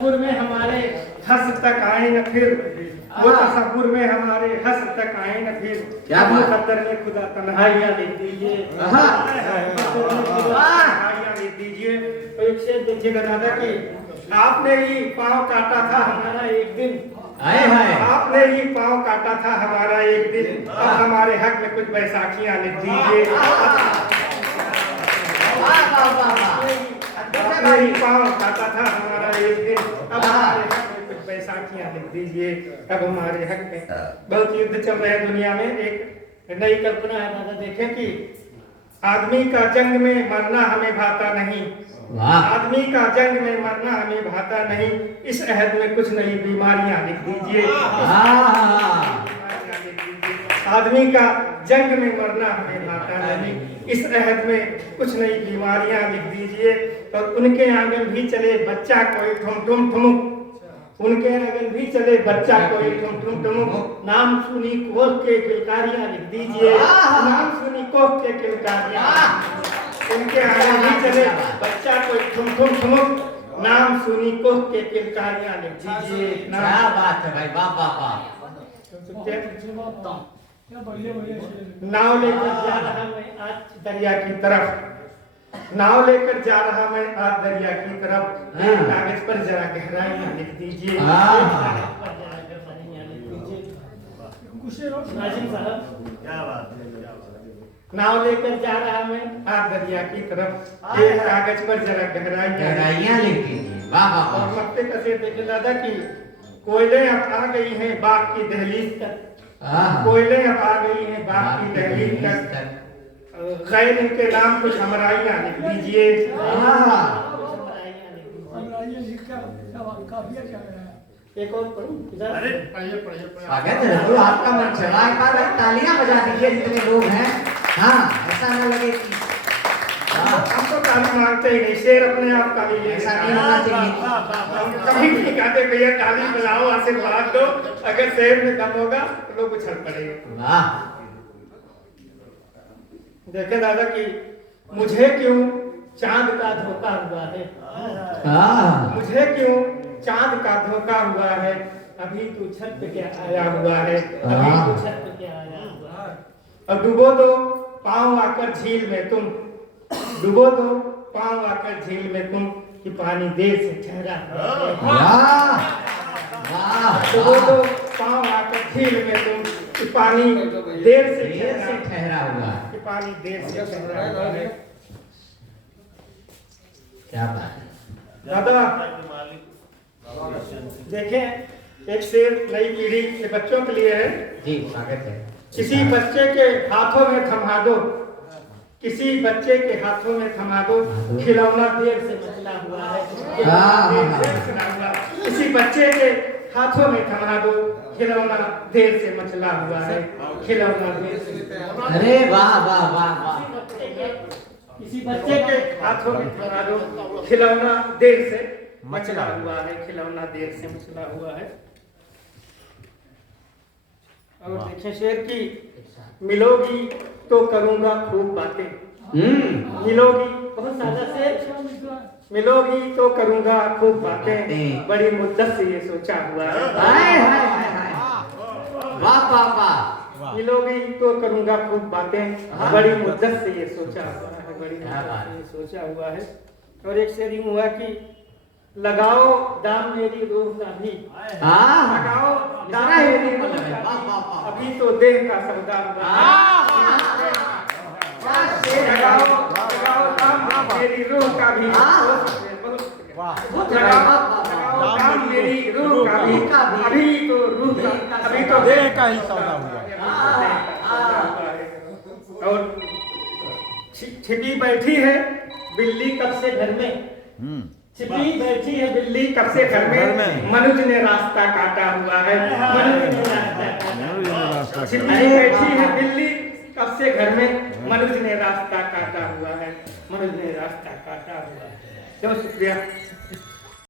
तसव्वुर में हमारे हंस तक आए न फिर, वो तसव्वुर में हमारे हंस तक आए न फिर, क्या बात? मुकद्दर ने खुदा तन्हाइयाँ लिख दीजिए, तन्हाइयाँ लिख दीजिए। तो एक शेर देखिएगा दादा कि आपने ही पाँव काटा था हमारा एक दिन, आपने ही पाँव काटा था हमारा एक दिन, अब हमारे हक में कुछ बैसाखियाँ लिख दीजिए। आपने ही पाँव काटा था हमारा एक दिन, अब हमारे हक में कुछ बैसाखियाँ लिख दीजिए। अब हमारे हक में बहुत युद्ध चल रहे हैं दुनिया में। एक नई कल्पना है दादा, देखें कि आदमी का जंग में मरना हमें भाता नहीं, आदमी का जंग में मरना हमें भाता नहीं, इस अहद में कुछ नई बीमारियां लिख दीजिए। आदमी का जंग में मरना हमें भाता नहीं, इस अहद में कुछ नई बीमारियां लिख दीजिए। और उनके आंगन भी चले बच्चा कोई ठुम ठुम ठुमुक, उनके आंगन भी चले बच्चा कोई ठुम ठुम ठुमुक, नाम सुनी कोक के किलकारियां लिख दीजिए, नाम सुनी कोक के किलकारियां। उनके आंगन भी चले बच्चा कोई ठुम ठुम ठुमुक, नाम सुनी कोक के किलकारियां लिख दीजिए। क्या बात है भाई, वाह वाह वाह। नाव लेकर जा रहा मैं आज दरिया की तरफ, नाव लेकर जा रहा मैं आज दरिया की तरफ, एक कागज पर जरा गहराइयां लिख दीजिए। नाव लेकर जा रहा मैं आज दरिया की तरफ, एक कागज पर जरा गहराइयां लिख दीजिए। वाह वाह वाह। और मक्ते कसे देखे दादा की कोयले अब आ गई हैं बाग की दहलीज तक, कोयले अब आ गई हैं बाग की दहलीज तक, खैर इनके नाम कुछ हमराइयां लिख दीजिए। एक और पढ़ूं? अरे पढ़िए स्वागत है तो आपका मन चला, एक बार भाई तालियां बजा दीजिए जितने लोग हैं। हाँ, ऐसा ना लगे कि हम तो ताली मारते ही नहीं, शेर अपने आप ताली ले ऐसा नहीं होना चाहिए। हम कभी नहीं कहते भैया ताली बजाओ आशीर्वाद दो, अगर शेर में दम होगा तो लोग उछल पड़ेगा। वाह। देखे दादा कि मुझे क्यों चांद का धोखा हुआ है, मुझे क्यों चांद का धोखा हुआ है, अभी तू छत पे क्या आया हुआ है, अभी तू छत पे क्या आया हुआ है। और डुबो दो पाँव आकर झील में तुम, डुबो दो पाँव आकर झील में तुम, कि पानी देर से ठहरा है। डुबो दो पाँव आकर झील में तुम, कि पानी देर से ठहरा हुआ, कि पानी देर से ठहरा हुआ है। क्या बात है दादा देखें, एक शेर नई पीढ़ी के बच्चों के लिए है जी। स्वागत है। किसी बच्चे के हाथों में थमा दो, किसी बच्चे के हाथों में थमा दो, खिलौना देर से मचला हुआ है, किसी बच्चे के हाथों में थमा दो, खिलौना देर से मचला हुआ है, खिलौना देर से। अरे वाह वाह वाह वाह। किसी बच्चे के हाथों में थमा दो, खिलौना देर से मचला हुआ है, खिलौना देर से मचला हुआ है। और देखिए शेर की, मिलोगी तो करूंगा खूब बातें, मिलोगी, बहुत सादा शेर, मिलोगी तो करूंगा खूब बातें, बड़ी मुद्दत से ये सोचा हुआ है। वाह वाह वाह। मिलोगी तो करूंगा खूब बातें, बड़ी मुद्दत से ये सोचा हुआ है, बड़ी मुद्दत से ये सोचा हुआ है। और एक शेर यूं हुआ कि लगाओ दाम मेरी रूह का भी, लगाओ दाम मेरी रूह का भी, अभी तो देह का सौदा हुआ है। लगाओ दाम मेरी रूह का भी, लगाओ दाम मेरी रूह का भी, अभी तो रूह का, अभी तो देह का ही सौदा हुआ है। और छिपी बैठी है बिल्ली कब से घर में, छिपी बैठी है बिल्ली कब से घर में, मनुज ने रास्ता काटा हुआ है, मनुज ने रास्ता, छिपी बैठी है बिल्ली कब से घर में, मनुज ने रास्ता काटा हुआ है, मनुज ने रास्ता काटा हुआ है। बहुत शुक्रिया।